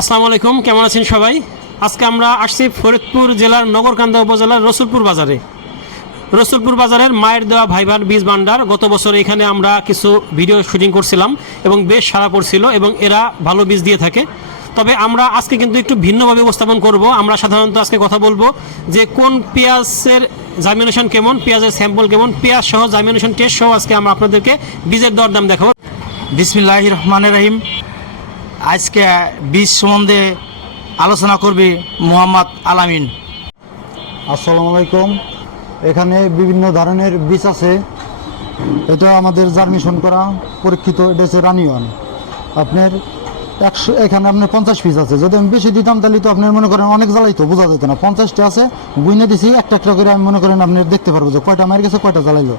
আসসালামু আলাইকুম, কেমন আছেন সবাই? আজকে আমরা আসছি ফরিদপুর জেলার নগরকান্দা উপজেলার রসুলপুর বাজারে। রসুলপুর বাজারের মায়ের দেওয়া ভাইবার বীজ ভান্ডার, গত বছর এখানে আমরা কিছু ভিডিও শুটিং করছিলাম এবং বেশ সারা পড়ছিল এবং এরা ভালো বীজ দিয়ে থাকে। তবে আমরা আজকে কিন্তু একটু ভিন্নভাবে উপস্থাপন করব। আমরা সাধারণত আজকে কথা বলব যে কোন পেঁয়াজের জার্মিনেশন কেমন, পেঁয়াজের স্যাম্পল কেমন, পেঁয়াজ সহ জার্মিনেশন টেস্ট সহ আজকে আমরা আপনাদেরকে বীজের দরদাম দেখাবো। বিসমিল্লাহ রহমান রহিম। আজকে বীজ সম্বন্ধে আলোচনা করবে মোহাম্মদ আলামিন। আসসালামু আলাইকুম। এখানে বিভিন্ন ধরনের বীজ আছে। এটা আমাদের জার্মিশন করা পরীক্ষিত, এটা হচ্ছে রানিওয়ান আপনার একশো, এখানে আপনার পঞ্চাশ পিস আছে। যদি আমি বেশি দিতাম, তাহলে তো আপনার মনে করেন অনেক জ্বালাই তো, বোঝা যেত না। পঞ্চাশটা আছে, গুইনে দিছি, একটা একটা করে আমি মনে করেন আপনার দেখতে পারব যে কয়টা মার গেছে, কয়টা জ্বালাইলো।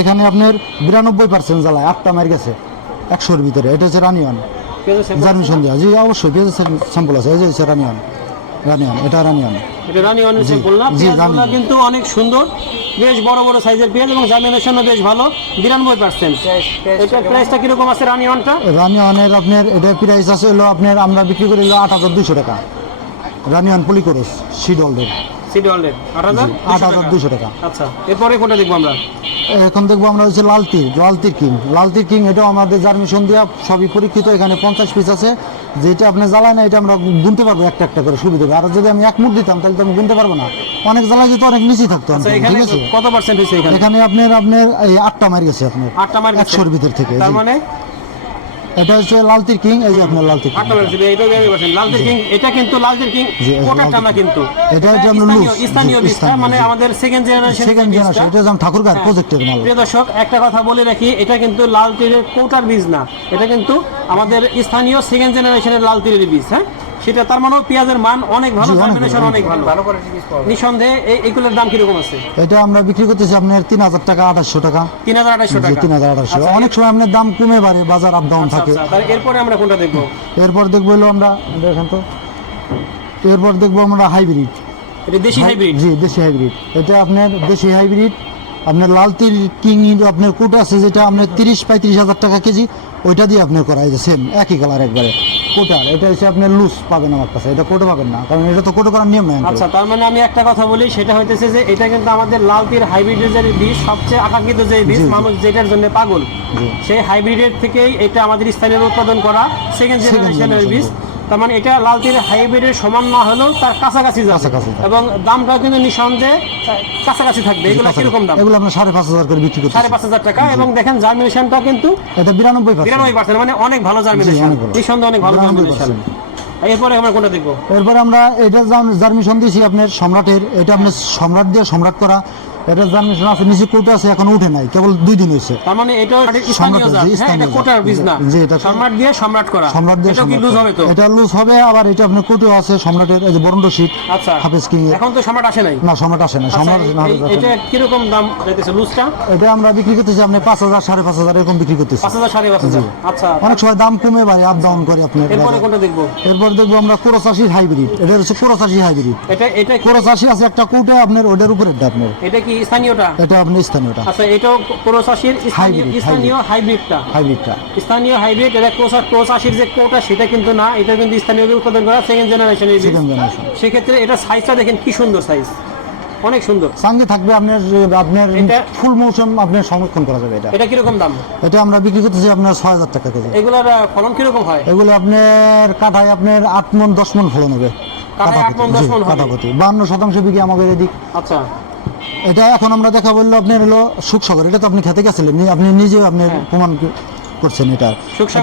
এখানে আপনার বিরানব্বই পার্সেন্ট জ্বালায়, আটটা মার গেছে, একশোর ভিতরে। এটা হচ্ছে রানিওয়ান জার্মিশন দেওয়া জি অবশ্যই পেঁয়াজের স্যাম্পল আছে। এই যে হচ্ছে রানিওয়ান রানিওয়ান এটা রানিওয়ান এটা রানি অনেক না? পেঁয়াজগুলো কিন্তু অনেক সুন্দর। বেশ বড় বড় সাইজের পেঁয়াজ এবং জার্মিনেশনও বেশ ভালো। বিরানব্বই পার্সেন্ট এটা প্রাইসটা কীরকম আছে রানি ওয়ানটা রানিওয়ানের আপনার এটা প্রাইস আছে হলো আপনার আমরা বিক্রি করি আট হাজার দুশো টাকা। রানিওয়ান পলিকোরস শিডল্ডের সিটি হন্ড্রেড আট হাজার আট হাজার দুশো টাকা। আচ্ছা এরপরে কোনটা দেখব আমরা? এখন দেখব আমরা হচ্ছে লালতির লালতির কিং। লালতির কিং এটাও আমাদের জার্মিশন দেওয়া সবই পরীক্ষিত এখানে পঞ্চাশ পিস আছে। যেটা আপনি জ্বালায় না এটা আমরা গুনতে পারব একটা একটা করে সুবিধা। আর যদি আমি এক মুখ দিতাম তাহলে তো আমি গুনতে পারব না। অনেক জ্বালায় যেত অনেক নিচে থাকতো আচ্ছা ঠিক আছে? কত পার্সেন্ট এখানে? আপনার আপনার এই আটটা মারি গেছে আপনার আটটা মারি। একশোর ভিতর থেকে তার মানে? এটা হচ্ছে লালতির কিং এই যে আপনার লালতির কিং। এটা কিং কিন্তু লালতির কিং কোটাটা না কিন্তু। এটা হচ্ছে আমরা স্থানীয়- loose, স্থানীয় বিস্তার মানে আমাদের সেকেন্ড জেনারেশন সেকেন্ড জেনারেশন এটা যেমন ঠাকুরগাঁ হ্যাঁ। প্রজেক্টের মাল। প্রিয় দর্শক একটা কথা বলে রাখি এটা কিন্তু লাল কোটার কৌটার বীজ না। এটা কিন্তু আমাদের স্থানীয় সেকেন্ড জেনারেশনের লাল তীরের বীজ হ্যাঁ? সেটা তার মানে পেঁয়াজের মান অনেক ভালো জি, অনেক কম্বিনেশন ভালো, অনেক ভালো। নিঃসন্দেহে এই এগুলোর দাম কীরকম আছে? এটা আমরা বিক্রি করতেছি আপনার তিন হাজার টাকা আঠাশশো টাকা। তিন হাজার আঠাশশো টাকা। তিন হাজার আঠাশশো। আচ্ছা, অনেক সময় আপনার দাম কমে বাড়ে বাজার আপ ডাউন আচ্ছা, থাকে। আচ্ছা, তাহলে এরপরে আমরা কোনটা দেখব? এরপর দেখব হলো আমরা দেখেন তো। এরপর দেখব আমরা হাইব্রিড এটা দেশি হাইব্রিড জি দেশি হাইব্রিড এটা আপনার দেশি হাইব্রিড আপনার লাল কিং আপনার কোট আছে যেটা আপনার তিরিশ পঁয়ত্রিশ হাজার টাকা কেজি ওইটা দিয়ে আপনার করা এই যে সেম একই কালার একবারে কোটার এটা হচ্ছে আপনার লুজ পাবেন আমার কাছে এটা কোটো পাবেন না কারণ এটা তো কোটো করার নিয়ম নাই আচ্ছা তার মানে আমি একটা কথা বলি সেটা হইতেছে যে এটা কিন্তু আমাদের লাল তীর হাইব্রিডের যে বীজ সবচেয়ে আকাঙ্ক্ষিত যে বীজ। মানুষ যেটার জন্য পাগল সেই হাইব্রিডের থেকেই এটা আমাদের স্থানীয় উৎপাদন করা সেকেন্ড জেনারেশনের বীজ। তার মানে এটা লাল তীর হাইব্রিডের সমান না হলেও তার কাছাকাছি কাছাকাছি এবং দামটাও কিন্তু নিঃসন্দেহে কাছাকাছি থাকবে। এগুলো কীরকম দাম? এগুলো আপনার সাড়ে পাঁচ হাজার করে বিক্রি করতে সাড়ে পাঁচ হাজার টাকা। এবং দেখেন জার্মিনেশনটা কিন্তু এটা বিরানব্বই বিরানব্বই পার্সেন্ট। মানে অনেক ভালো জার্মিনেশন নিঃসন্দেহে অনেক ভালো জার্মিনেশন এরপরে আমরা কোনটা দেখব? এরপর আমরা এটা জার্মিশন দিয়েছি আপনার সম্রাটের এটা আপনার সম্রাট দিয়ে সম্রাট করা। এটা জার্মিশন আছে নিচে কোটা আছে এখন উঠে নাই কেবল দুই দিন হয়েছে। তার মানে এটা স্থানীয় জাত হ্যাঁ এটা কোটার বীজ না। জি, এটা- সম্রাট দিয়ে সম্রাট করা। সম্রাট দিয়ে এটা কি লুজ হবে তো? এটা লুজ হবে আবার এটা আপনার কোটো আছে সম্রাটের এই যে বরন্ড শীত আচ্ছা। হাফেজ কিং এখন তো সম্রাট আসে নাই? না সম্রাট আসে না আচ্ছা, সম্রাট এই- না, এটা না। কীরকম দাম লুজটা? এটা আমরা বিক্রি করতেছি আপনি পাঁচ হাজার সাড়ে পাঁচ হাজার এরকম বিক্রি করতেছি। পাঁচ হাজার সাড়ে পাঁচ হাজার। আচ্ছা অনেক সময় দাম কমে বাড়ে আপ ডাউন করে আপনার। এরপরে কোনটা দেখব? এরপর দেখব আমরা কোরচাশির হাইব্রিড। এটা হচ্ছে কোরচাশি হাইব্রিড। এটা এটা কি- কোরচাশি আছে একটা কোটা আপনার ওটার উপরে আপনার। এটা কি স্থানীয়টা? এটা আপনার স্থানীয়টা। আচ্ছা স্থানীয় হাইব্রিডটা হাইব্রিডটা স্থানীয় হাইব্রিড এটা যে কোটা সেটা কিন্তু না এটা কিন্তু স্থানীয় উৎপাদন করা সেকেন্ড জেনারেশনের বীজ সেকেন্ড জেনারেশন সেক্ষেত্রে এটা সাইজটা দেখেন কি সুন্দর সাইজ অনেক সুন্দর। সঙ্গে থাকবে আপনার আপনার এটা- ফুল মৌসুম আপনার সংরক্ষণ করা যাবে এটা। এটা কীরকম দাম? এটা আমরা বিক্রি করতেছি আপনার ছয় হাজার টাকা কেজি। এগুলোর ফলন কীরকম হয়? এগুলো আপনার কাঠায় আপনার আট মন দশ মন ফলন হবে। কাঠাপতি। বান্ন শতাংশ বিঘি আমাদের এদিক। আচ্ছা। এটা এখন আমরা দেখা বলল আপনার হলো সুখ সাগর এটা তো আপনি খেতে গেছিলেন আপনি নিজে আপনি প্রমাণ কি- করছেন এটা। এটা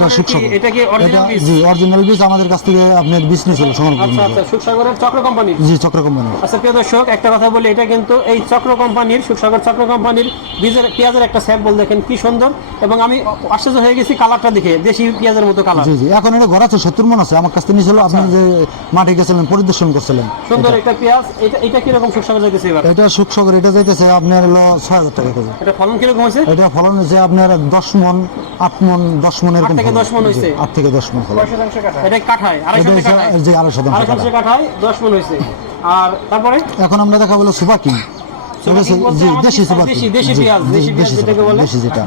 কি- সুখসাগর। এটা কি জি অরিজিনাল বীজ আমাদের কাছ থেকে আপনার বীজ নিয়েছিল সংরক্ষণ আচ্ছা করে। আচ্ছা সুখসাগরের চক্র কোম্পানি জি চক্র কোম্পানি আচ্ছা প্রিয় দর্শক একটা কথা বলি এটা কিন্তু এই চক্র কোম্পানির সুখসাগর চক্র কোম্পানির বীজের পেঁয়াজের একটা স্যাম্পল দেখেন কি সুন্দর। এবং আমি আশ্চর্য হয়ে গেছি কালারটা দেখে দেশি পেঁয়াজের মতো কালার। জি জি এখন এটা ঘর আছে সত্তর মন আছে আমার কাছ থেকে নিয়েছিল আপনি যে মাঠে গেছিলেন পরিদর্শন করছিলেন সুন্দর একটা পেঁয়াজ এটা এটা কি কীরকম সুখসাগর যাইতেছে এবার? এটা সুখসাগর এটা যাইতেছে আপনার হলো ছয় হাজার টাকা কেজি। এটা ফলন কীরকম হয়েছে? এটা ফলন হয়েছে আপনার দশ মন আট মন দশ মন এরকম আট থেকে দশ মণ হয়েছে? আট থেকে দশ মন এটা কাঠায় যে শতাংশ কাঠায় দশ মন হয়েছে আর তারপরে? এখন আমরা দেখা বলো সুপার কিং সুপার কিং বলতে জি দেশি সুপার কিং দেশি পেঁয়াজ, দেশি পেঁয়াজ যেটাকে বলে। দেশি যেটা।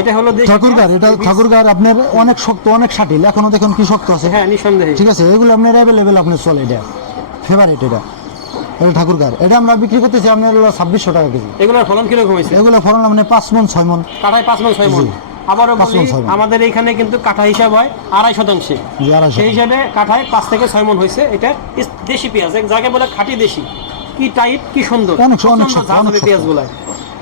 এটা হলো ঠাকুরগার এটা ঠাকুরগার আপনার অনেক শক্ত অনেক সাটিল এখনও দেখুন কি শক্ত আছে। হ্যাঁ নিঃসন্দেহে। ঠিক আছে এগুলো আপনার অ্যাভেলেবেল আপনার চলে এটা। ফেভারিট এটা। এটা ঠাকুরগার। এটা আমরা বিক্রি করতেছি আপনার হলো ছাব্বিশশো টাকা কেজি। এগুলোর ফলন কীরকম হয়েছে এগুলো ফলন আপনি পাঁচ মন ছয় মন। পাঁচ মন ছয় মন। আবারও বলি। আমাদের এখানে কিন্তু কাঠা হিসাব হয় আড়াই শতাংশে। সেই হিসাবে কাঠায় পাঁচ থেকে ছয় মন হয়েছে। এটা দেশি পেঁয়াজ যাকে বলে খাঁটি দেশি। কি টাইট কি সুন্দর। অনেক অনেক। পেঁয়াজগুলা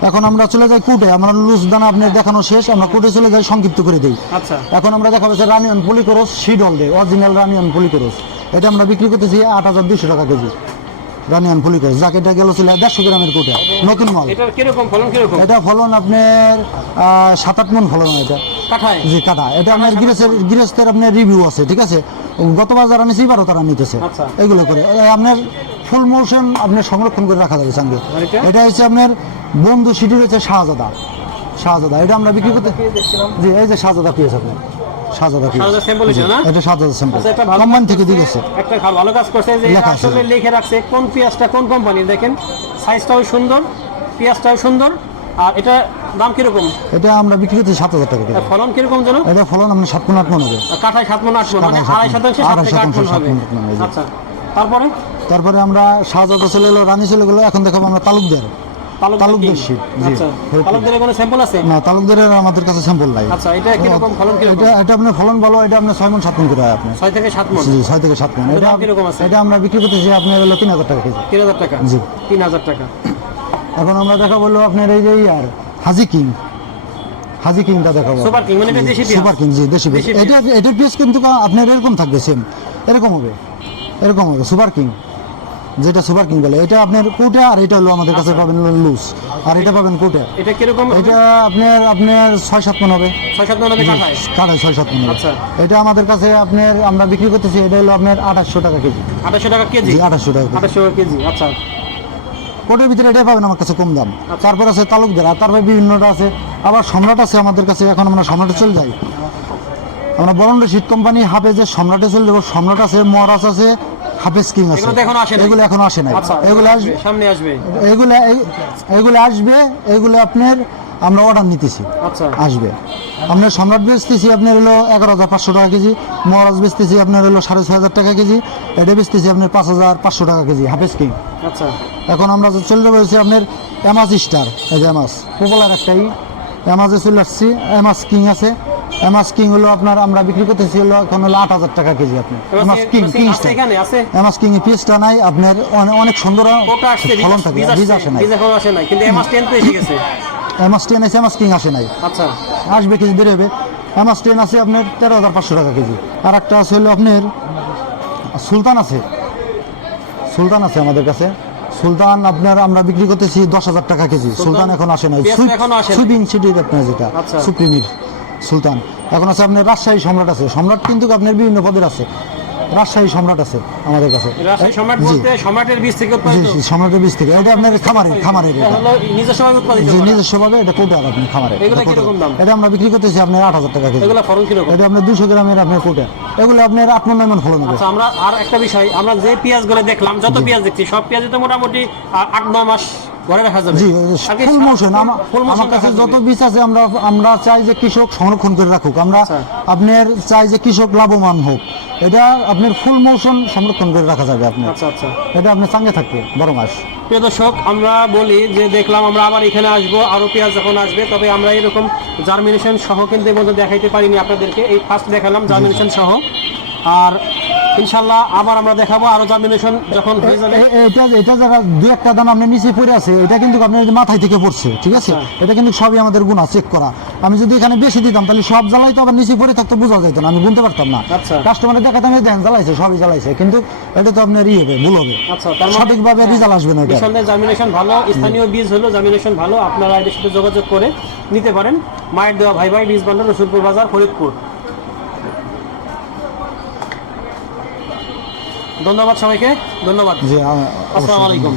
এখন আমরা চলে যাই কুটে আমরা লুজ দানা আপনার দেখানো শেষ। আমরা কুটে চলে যাই সংক্ষিপ্ত করে দিই। আচ্ছা। এখন আমরা দেখাবো যে রানিয়ন পলিকরস শিডল দে অরিজিনাল রানিয়ন পলিকরস। এটা আমরা বিক্রি করতেছি আট হাজার দুশো টাকা কেজি। রানিয়ন পলিকরস যাকে এটা গেল ছিল দেড়শো গ্রামের কুটে। নতুন মাল। এটা ফলন আপনার সাত আট মন ফলন এটা। জি কাটা এটা আপনার গৃহস্থের গৃহস্থের আপনার রিভিউ আছে ঠিক আছে? গত বাজার আমি বারো তারা নিতেছে। আচ্ছা। এগুলো করে। আপনার ফুল মোশন আপনার সংরক্ষণ করে রাখা যাবে সঙ্গে। এটা? এটা হচ্ছে আপনার বন্ধু সিটি রয়েছে শাহজাদা। শাহজাদা। এটা আমরা বিক্রি করতে জি এই যে শাহজাদা পেয়েছে আপনার। এটা স্যাম্পল আচ্ছা, একটা কোম্পানি থেকে দিয়ে গেছে একটা ভালো কাজ করছে যে এটা লেখা আছে। আসলে লিখে রাখছে কোন পেঁয়াজটা কোন কোম্পানির দেখেন সাইজটাও সুন্দর পেঁয়াজটাও সুন্দর আর এটা দাম কীরকম? এটা আমরা বিক্রি সাত হাজার টাকা ফলন কীরকম যেন? এটা ফলন আপনার সাত কোন আট মন হবে। কাঠায় সাত মন আট মন মানে আড়াই। আড়াই শতাংশ, সাত। আচ্ছা তারপরে? তারপরে আমরা শাহজাদা চলে এলো রানী চলে গেলো এখন দেখাবো আমরা তালুকদার। তালুকদার তালুকদার শীত, জি। আচ্ছা তালুকদারের কোনো স্যাম্পল আছে? না তালুকদারের আমাদের কাছে স্যাম্পল নাই। আচ্ছা এটা কীরকম ফলন কীরকম? এটা এটা আপনার ফলন ভালো এটা আপনার ছয় সাত করে হয় ছয় থেকে জি থেকে এটা আছে? এটা আমরা বিক্রি করতেছি হলো টাকা কেজি। টাকা? জি। টাকা। এখন আমরা দেখা বলল আপনার এই যে ইয়ার হাজি কিং। হাজি কিংটা দেখাবো। সুপার কিং মানে এটা দেশি পেঁয়াজ? সুপার কিং জি দেশি পিস এটা পিস কিন্তু আপনার এরকম থাকবে সেম এরকম হবে। এরকম হবে সুপার কিং। যেটা সুপার কিং বলে এটা আপনার কোটা আর এটা হলো আমাদের কাছে পাবেন লুজ। আর এটা পাবেন কোটা। এটা কীরকম? এটা আপনার আপনার ছয় সাত মন হবে। ছয় সাত মন হবে কাড়াই ছয় সাত মন। আচ্ছা। এটা আমাদের কাছে আপনার আমরা বিক্রি করতেছি এটা হলো আপনার আঠাশশো টাকা কেজি। আঠাশশো টাকা কেজি? আঠাশশো টাকা আঠাশশো টাকা কেজি আচ্ছা। কোটের ভিতরে এটাই পাবেন আমার কাছে কম দাম। তারপর আছে তালুকদার আর তারপরে বিভিন্নটা আছে। আবার সম্রাট আছে আমাদের কাছে এখন আমরা সম্রাটে চলে যাই। আমরা বরন্ড শীত কোম্পানি হাফেজের সম্রাটে চলে যাব। সম্রাট আছে মহারাজ আছে হাফেজ কিং আছে। এগুলো এখনও আসে নাই। এগুলো এখনও আসে নাই। আচ্ছা এগুলো আসবে। সামনে আসবে। এগুলো এই- এগুলো আসবে এগুলো আপনার আমরা অর্ডার নিতেছি। আচ্ছা। আসবে। আপনার সম্রাট বেচতেছি আপনার হলো এগারো হাজার পাঁচশো টাকা কেজি মহারাজ বেচতেছি আপনার হলো সাড়ে ছয় হাজার টাকা কেজি এটা বেচতেছি আপনার পাঁচ হাজার পাঁচশো টাকা কেজি হাফেজ কিং। আচ্ছা। এখন আমরা যে চলে যাব হচ্ছে আপনার অ্যামাজ স্টার এই যে অ্যামাজ পপুলার একটাই অ্যামাজে চলে আসছি অ্যামাজ কিং আছে। অ্যামাজ কিং হলো আপনার আমরা বিক্রি করতেছি হলো এখন হলো আট হাজার টাকা কেজি আপনার। অ্যামাজ কিং অ্যামাজ কিং এর পিসটা নাই আপনার অনেক সুন্দর ফলন থাকে বীজ আসে নাই। আসে নাই কিন্তু এমাস টেন গেছে। অ্যামাজ কিং আসে নাই। আচ্ছা। আসবে কেজি অ্যামাজ টেন আছে আপনার তেরো হাজার পাঁচশো টাকা কেজি। আর একটা আছে হলো আপনার সুলতান আছে। সুলতান আছে আমাদের কাছে। সুলতান আপনার আমরা বিক্রি করতেছি দশ হাজার টাকা কেজি। সুলতান এখন আসে নাই। পেঁয়াজ তো এখনও আসে নাই। সুইপিং সিটির আপনার যেটা আচ্ছা। সুপ্রিমির। সুলতান। এখন আছে আপনার রাজশাহী সম্রাট আছে। সম্রাট কিন্তু আপনার বিভিন্ন পদের আছে। রাজশাহী সম্রাট আছে আমাদের কাছে। সম্রাটের বীজ থেকে সম্রাটের বীজ থেকে। এটা আপনার খামারের খামারের জি নিজস্বভাবে এটা কোটা আপনি খামারে এগুলো এটা আমরা বিক্রি করতেছি আপনার আট হাজার টাকা এটা আপনার দুশো গ্রামের আপনার কোটা। এগুলো আপনার আট নয় মন ফলন হবে। আচ্ছা আমরা আর একটা বিষয় আমরা যে পেঁয়াজগুলো দেখলাম যত পেঁয়াজ দেখছি সব পেঁয়াজ তো মোটামুটি আট নয় মাস ঘরে রাখা যাবে? জি ফুল সা- মোশন আমার কাছে যত। বীজ আছে আমরা আমরা চাই যে কৃষক সংরক্ষণ করে রাখুক। আমরা আচ্ছা। আপনার চাই যে কৃষক লাভবান হোক। এটা আপনার ফুল মোশন সংরক্ষণ করে রাখা যাবে আপনার। আচ্ছা আচ্ছা। এটা আপনার সঙ্গে থাকবে বড় মাস প্রিয় দর্শক আমরা বলি যে দেখলাম আমরা আবার এখানে আসব আরও পেঁয়াজ যখন আসবে তবে আমরা এরকম জার্মিনেশন সহ কিন্তু মধ্যে দেখাইতে পারিনি আপনাদেরকে। এই ফার্স্ট দেখালাম জার্মিনেশন সহ। আর ইনশাল্লাহ আবার আমরা দেখাবো আরও জার্মিনেশন যখন হয়ে যাবে। এটা এটা যারা একটা দানা আপনার নিচে পড়ে আছে এটা কিন্তু আপনার মাথায় থেকে পড়ছে ঠিক আছে? আচ্ছা। এটা কিন্তু সবই আমাদের গুণা চেক করা। আমি যদি এখানে বেশি দিতাম তাহলে সব জ্বালাই তো আবার নিচে পড়ে থাকতো বোঝা যেত না আমি গুনতে পারতাম না। আচ্ছা। কাস্টমারে দেখাতাম দেখেন জ্বালাইছে সবই জ্বালাইছে কিন্তু এটা তো আপনার ই হবে ভুল হবে। আচ্ছা মানে সঠিকভাবে রেজাল্ট আসবে না এটা। জার্মিনেশন ভালো স্থানীয় বীজ হলো জার্মিনেশন ভালো আপনারা এদের সাথে যোগাযোগ করে নিতে পারেন। মায়ের দেওয়া ভাই ভাই বীজ ভান্ডার রসুলপুর বাজার ফরিদপুর। ধন্যবাদ সবাইকে। ধন্যবাদ। জি আসসালামু আলাইকুম।